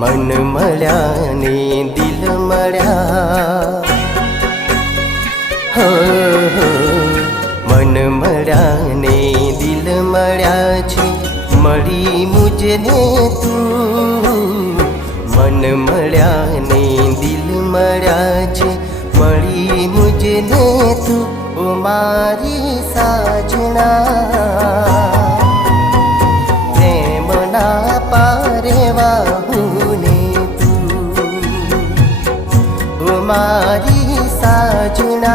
मन मळ्या ने दिल मळ्या हो हो मन मळ्या ने दिल मळ्या छे मळी मुझने तू मन मळ्या ने दिल मळ्या छे मळी मुझने तू ओ मारी साजना प्रेमना पारे वाहुने तू ओ मारी साजना